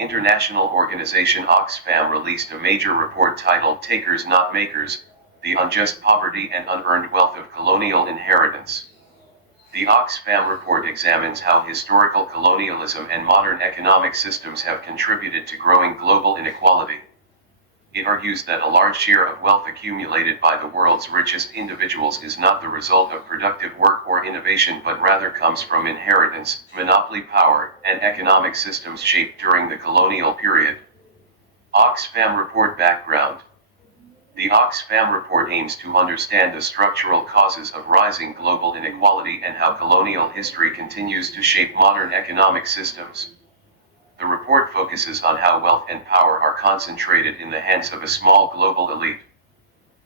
The international organization Oxfam released a major report titled Takers Not Makers: The Unjust Poverty and Unearned Wealth of Colonial Inheritance. The Oxfam report examines how historical colonialism and modern economic systems have contributed to growing global inequality. It argues that a large share of wealth accumulated by the world's richest individuals is not the result of productive work or innovation, but rather comes from inheritance, monopoly power, and economic systems shaped during the colonial period. Oxfam report background. The Oxfam report aims to understand the structural causes of rising global inequality and how colonial history continues to shape modern economic systems. The report focuses on how wealth and power are concentrated in the hands of a small global elite.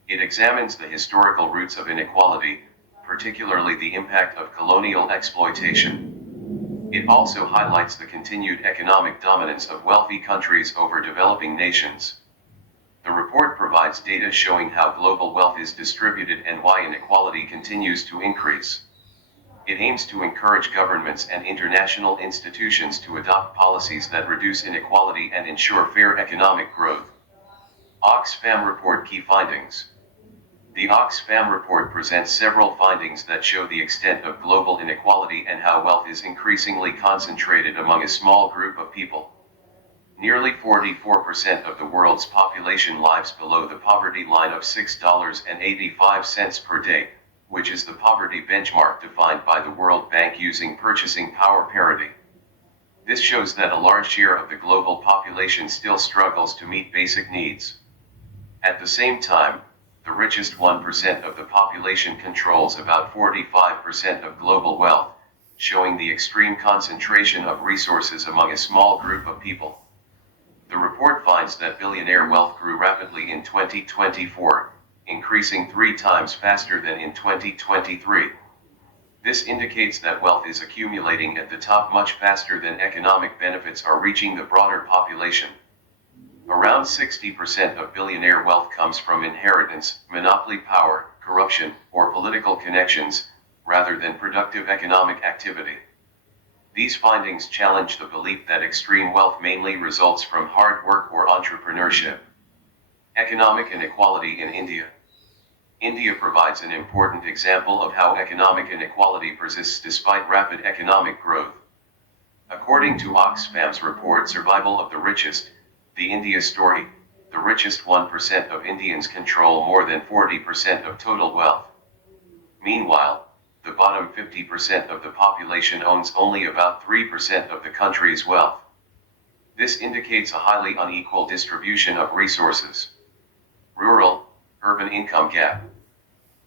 It examines the historical roots of inequality, particularly the impact of colonial exploitation. It also highlights the continued economic dominance of wealthy countries over developing nations. The report provides data showing how global wealth is distributed and why inequality continues to increase. It aims to encourage governments and international institutions to adopt policies that reduce inequality and ensure fair economic growth. Oxfam report key findings. The Oxfam report presents several findings that show the extent of global inequality and how wealth is increasingly concentrated among a small group of people. Nearly 44% of the world's population lives below the poverty line of $6.85 per day, which is the poverty benchmark defined by the World Bank using purchasing power parity. This shows that a large share of the global population still struggles to meet basic needs. At the same time, the richest 1% of the population controls about 45% of global wealth, showing the extreme concentration of resources among a small group of people. The report finds that billionaire wealth grew rapidly in 2024, increasing 3 times faster than in 2023. This indicates that wealth is accumulating at the top much faster than economic benefits are reaching the broader population. Around 60% of billionaire wealth comes from inheritance, monopoly power, corruption, or political connections, rather than productive economic activity. These findings challenge the belief that extreme wealth mainly results from hard work or entrepreneurship. Economic inequality in India. India provides an important example of how economic inequality persists despite rapid economic growth. According to Oxfam's report Survival of the Richest, the India story, the richest 1% of Indians control more than 40% of total wealth. Meanwhile, the bottom 50% of the population owns only about 3% of the country's wealth. This indicates a highly unequal distribution of resources. Rural-urban income gap.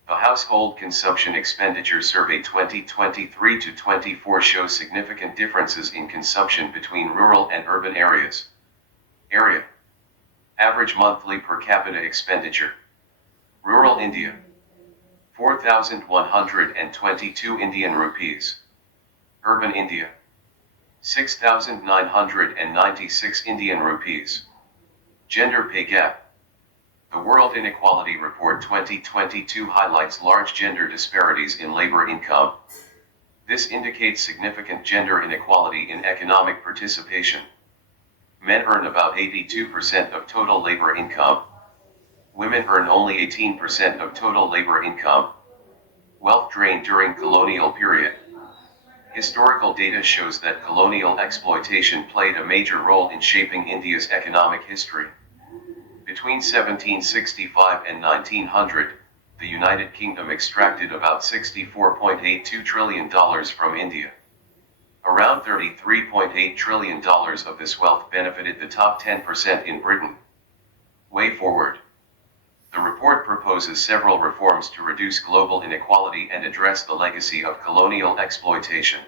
The Household Consumption Expenditure Survey 2023-24 shows significant differences in consumption between rural and urban areas. Area. Average monthly per capita expenditure. Rural India. 4,122 Indian rupees. Urban India. 6,996 Indian rupees. Gender pay gap. The World Inequality Report 2022 highlights large gender disparities in labor income. This indicates significant gender inequality in economic participation. Men earn about 82% of total labor income. Women earn only 18% of total labor income. Wealth drained during colonial period. Historical data shows that colonial exploitation played a major role in shaping India's economic history. Between 1765 and 1900, the United Kingdom extracted about $64.82 trillion from India. Around $33.8 trillion of this wealth benefited the top 10% in Britain. Way forward. The report proposes several reforms to reduce global inequality and address the legacy of colonial exploitation.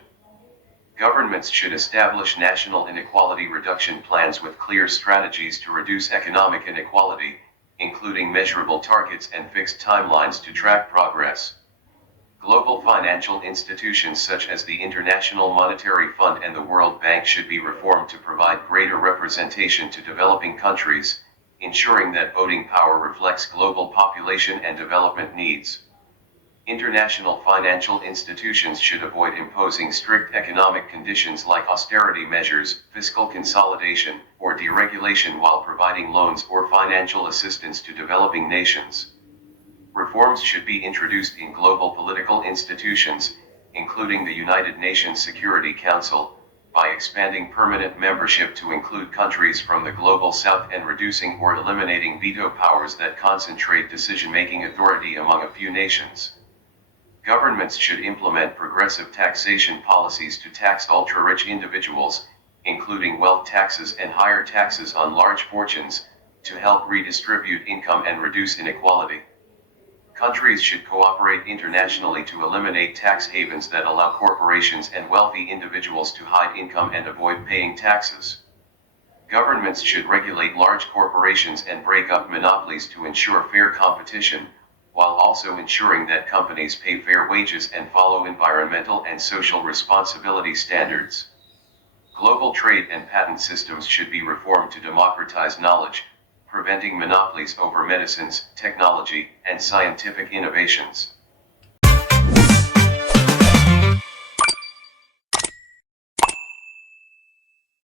Governments should establish national inequality reduction plans with clear strategies to reduce economic inequality, including measurable targets and fixed timelines to track progress. Global financial institutions such as the International Monetary Fund and the World Bank should be reformed to provide greater representation to developing countries, ensuring that voting power reflects global population and development needs. International financial institutions should avoid imposing strict economic conditions like austerity measures, fiscal consolidation, or deregulation while providing loans or financial assistance to developing nations. Reforms should be introduced in global political institutions, including the United Nations Security Council, by expanding permanent membership to include countries from the Global South and reducing or eliminating veto powers that concentrate decision-making authority among a few nations. Governments should implement progressive taxation policies to tax ultra-rich individuals, including wealth taxes and higher taxes on large fortunes, to help redistribute income and reduce inequality. Countries should cooperate internationally to eliminate tax havens that allow corporations and wealthy individuals to hide income and avoid paying taxes. Governments should regulate large corporations and break up monopolies to ensure fair competition, while also ensuring that companies pay fair wages and follow environmental and social responsibility standards. Global trade and patent systems should be reformed to democratize knowledge, preventing monopolies over medicines, technology, and scientific innovations.